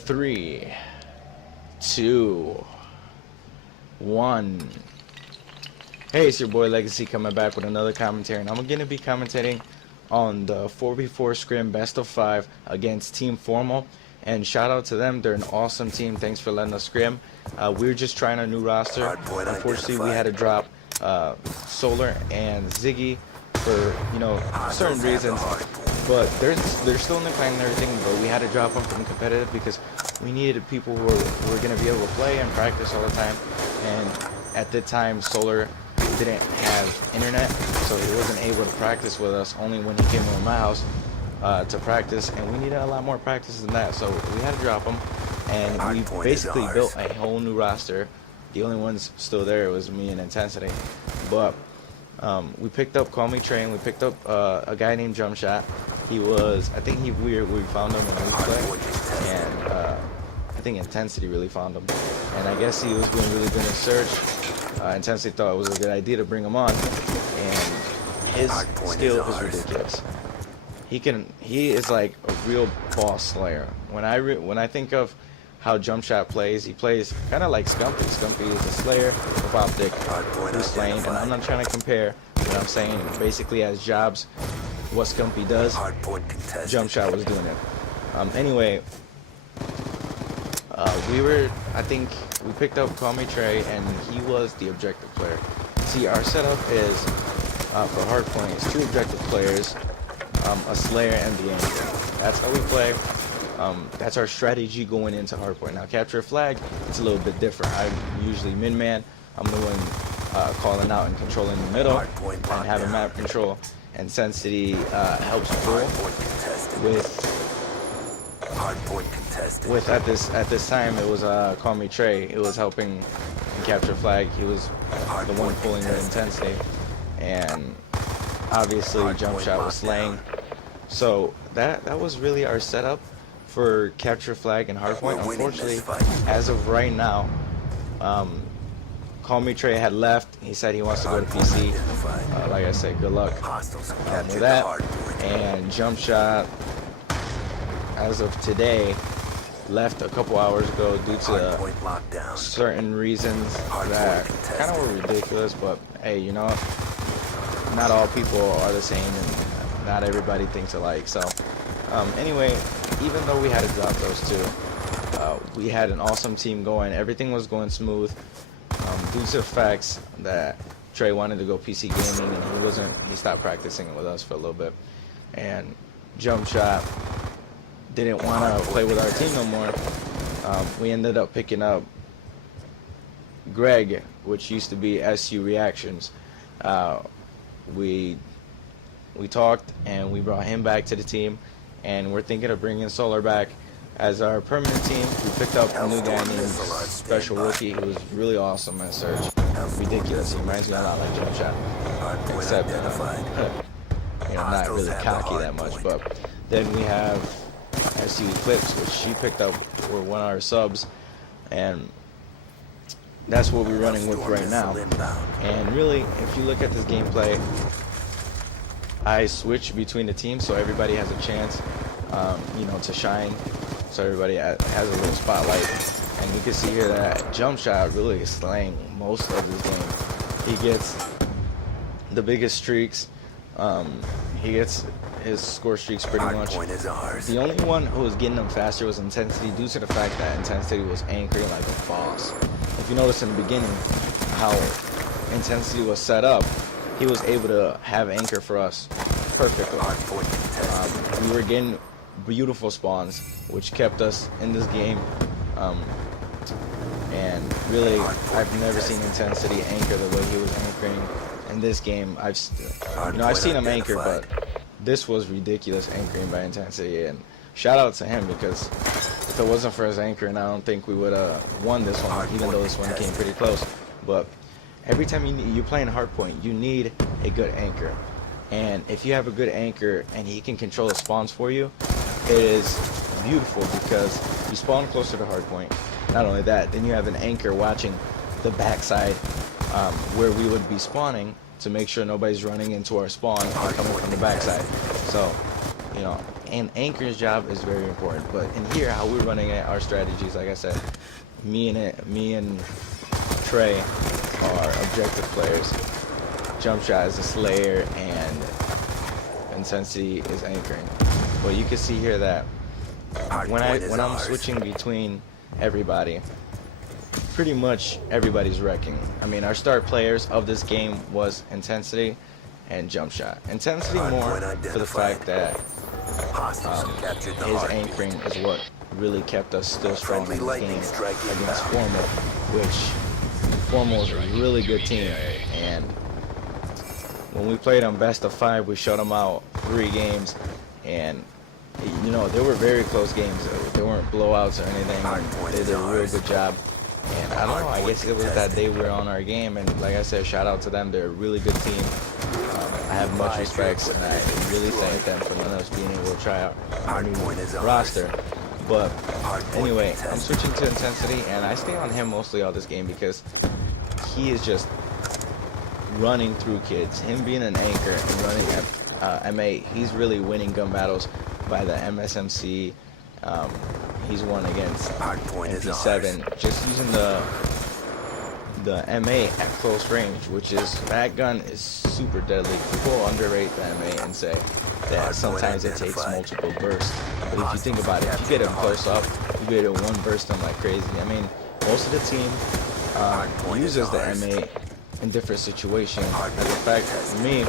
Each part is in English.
3, 2, 1. Hey, it's your boy Legacy coming back with another commentary, and I'm going to be commentating on the 4v4 Scrim Best of 5 against Team Formal. And shout out to them, they're an awesome team. Thanks for letting us scrim. We were just trying a new roster. Unfortunately, we had to drop Solar and Ziggy for certain reasons. But they're still in the clan and everything. But we had to drop them from competitive because we needed people who were going to be able to play and practice all the time. And at the time, Solar didn't have internet, so he wasn't able to practice with us. Only when he came over my house to practice, and we needed a lot more practice than that, so we had to drop him. And we basically built a whole new roster. The only ones still there was me and Intensity. But we picked up Call Me Trey, and we picked up a guy named Jump Shot. He was, I think we found him in replay, and I think Intensity really found him. And I guess he was doing really good in search. Intensity thought it was a good idea to bring him on, and his skill is ridiculous. He is like a real boss slayer. When I think of how Jump Shot plays, he plays kind of like Scumpy. Scumpy is a slayer with Optic who's slain, and I'm not trying to compare, but I'm saying basically as jobs, what Scumpy does, Jump Shot was doing it. Anyway, I think we picked up Call Me Trey, and he was the objective player. See, our setup is for hardpoint, it's 2 objective players, a slayer and the anchor. That's how we play. That's our strategy going into hardpoint. Now, capture a flag, it's a little bit different. I'm usually min-man. I'm the one calling out and controlling the middle and having map control. And Sensity helps pull with at this time it was Call Me Trey. It was helping capture flag. He was the one pulling the Intensity, and obviously Jump Shot was slaying. So that was really our setup for capture flag and hardpoint. Unfortunately, as of right now, Call Me Trey had left. He said he wants to go to PC. Like I said, good luck with that. And Jump Shot, as of today, left a couple hours ago due to certain reasons that kind of were ridiculous. But hey, not all people are the same, and not everybody thinks alike. So anyway, even though we had to drop those 2, we had an awesome team going. Everything was going smooth due to the facts that Trey wanted to go PC gaming, and he stopped practicing with us for a little bit. And Jump Shot didn't want to play with our team no more. We ended up picking up Greg, which used to be SU Reactions. We talked, and we brought him back to the team, and we're thinking of bringing Solar back as our permanent team. We picked up a new guy named Special Rookie, who was really awesome at search. Ridiculous. He reminds me a lot like Jump Shot, except not really cocky that much. But then we have SU Eclipse, which she picked up for one of our subs, and that's what we're running with right now. And really, if you look at this gameplay, I switch between the teams so everybody has a chance, to shine. So everybody has a little spotlight, and you can see here that Jump Shot really is slaying most of this game. He gets the biggest streaks. He gets his score streaks pretty much. The only one who was getting them faster was Intensity, due to the fact that Intensity was anchoring like a boss. If you notice in the beginning how Intensity was set up, he was able to have anchor for us perfectly. We were getting beautiful spawns, which kept us in this game. And really, I've never seen Intensity anchor the way he was anchoring in this game. I've seen him anchor, but this was ridiculous anchoring by Intensity. And shout out to him, because if it wasn't for his anchoring, I don't think we would have won this one, even though this one came pretty close. But every time you play in hardpoint, you need a good anchor. And if you have a good anchor and he can control the spawns for you, it is beautiful, because you spawn closer to hardpoint. Not only that, then you have an anchor watching the backside where we would be spawning to make sure nobody's running into our spawn or coming from the backside. So, and Anchor's job is very important. But in here, how we're running our strategies, like I said, me and Trey are objective players. Jump Shot is a Slayer, and Intensity is anchoring. But you can see here that when I'm switching between everybody, pretty much everybody's wrecking. I mean, our start players of this game was Intensity and Jump Shot. Intensity more for the fact that his anchoring is what really kept us still strong in the game against Formal, which Formal is a really good team. And when we played them best of 5, we shut them out 3 games, and you know, they were very close games. They weren't blowouts or anything. They did a real good job. And I don't know, I guess it was that they were on our game, and like I said, shout out to them. They're a really good team. I have much respect, and I really thank them for letting us being able to try out our new roster. But anyway, I'm switching to Intensity, and I stay on him mostly all this game because he is just running through kids. Him being an anchor and running at M8, he's really winning gun battles by the MSMC. He's won against MP7 just using the M8 at close range, which is, that gun is super deadly. People underrate the M8 and say that sometimes it takes multiple bursts. But if you think about it, if you get him close up, you get a one burst him like crazy. I mean, most of the team uses the M8 in different situations. As a fact, for me,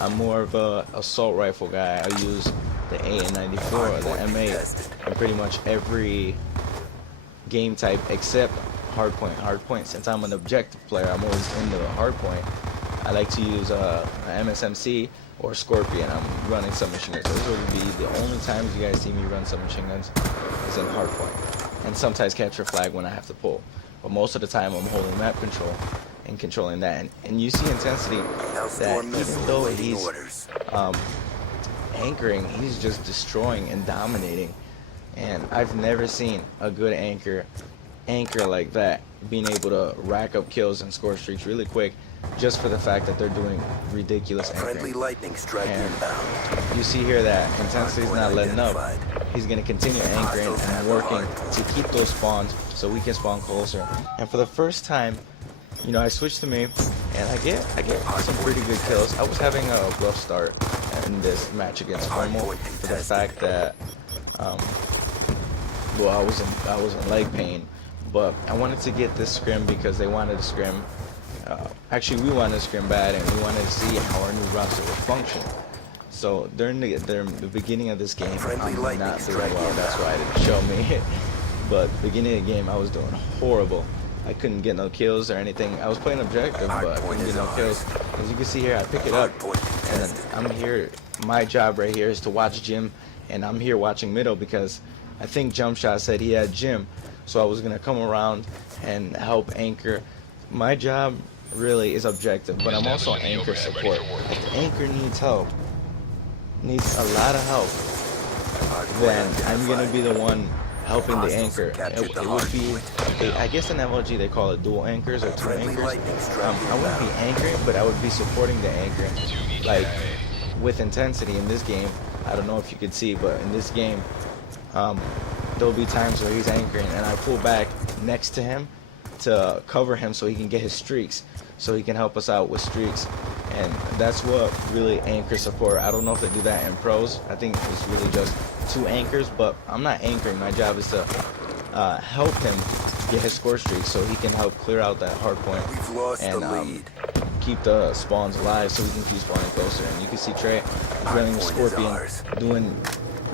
I'm more of a assault rifle guy. I use the A94, the M8, in pretty much every game type except hardpoint. Hardpoint, since I'm an objective player, I'm always into the hardpoint. I like to use an MSMC or Scorpion. I'm running submachine guns. Those would be the only times you guys see me run submachine guns is in hardpoint. And sometimes capture flag when I have to pull. But most of the time I'm holding map control and controlling that. And you see Intensity that even though he's anchoring, he's just destroying and dominating. And I've never seen a good anchor like that, being able to rack up kills and score streaks really quick just for the fact that they're doing ridiculous anchoring. And you see here that Intensity's not letting up. He's going to continue anchoring and working to keep those spawns so we can spawn closer. And for the first time, you know, I switched to me, and I get some pretty good kills. I was having a rough start in this match against Formal for the fact that, well, I was in leg pain, but I wanted to get this scrim because they wanted a scrim. Actually, we wanted a scrim bad, and we wanted to see how our new roster would function. So during the beginning of this game, I'm not doing well. That's why it didn't show me. But beginning of the game, I was doing horrible. I couldn't get no kills or anything. I was playing objective, but I couldn't get no kills. As you can see here, I pick it up, and I'm here. My job right here is to watch Jim, and I'm here watching middle because I think Jump Shot said he had Jim, so I was gonna come around and help anchor. My job really is objective, but I'm also anchor support. If the anchor needs help, needs a lot of help, then I'm gonna be the one helping the anchor. It would be, I guess in MLG they call it dual anchors or 2 anchors. I wouldn't be anchoring, but I would be supporting the anchor. Like with Intensity in this game, I don't know if you could see, but in this game, there'll be times where he's anchoring and I pull back next to him to cover him so he can get his streaks, so he can help us out with streaks. And that's what really anchor support. I don't know if they do that in pros. I think it's really just 2 anchors, but I'm not anchoring. My job is to help him get his score streaks so he can help clear out that hard point and keep the spawns alive so we can keep spawning closer. And you can see Trey running the Scorpion, doing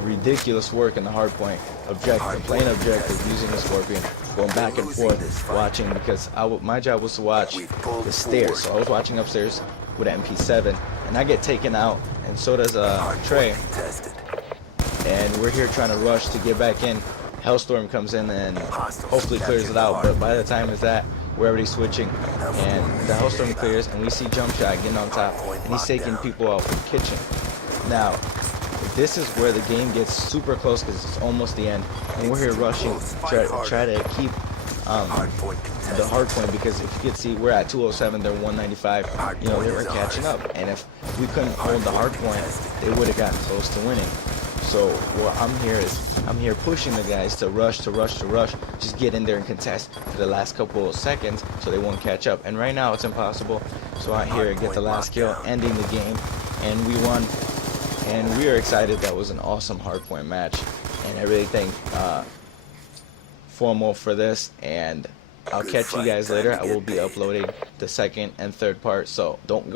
ridiculous work in the hard point. Objective, playing objective, using the Scorpion, going back and forth, watching, because my job was to watch the stairs. So I was watching upstairs with an MP7, and I get taken out, and so does Trey. And we're here trying to rush to get back in. Hellstorm comes in and hopefully clears it out, but by the time it's that, we're already switching, and the Hellstorm clears, and we see Jump Shot getting on top, and he's taking people out from kitchen. Now, this is where the game gets super close because it's almost the end, and we're here rushing, try to keep the hard point, because if you can see, we're at 207, they're 195. You know, they were catching up, and if we couldn't hold the hard point, they would have gotten close to winning. So what I'm here pushing the guys to rush, just get in there and contest for the last couple of seconds so they won't catch up. And right now it's impossible. So out here, get the last kill, ending the game, and we won. And we are excited. That was an awesome hardpoint match, and I really thank Formal for this. And I'll catch you guys later. I will be uploading the second and third part, so don't go.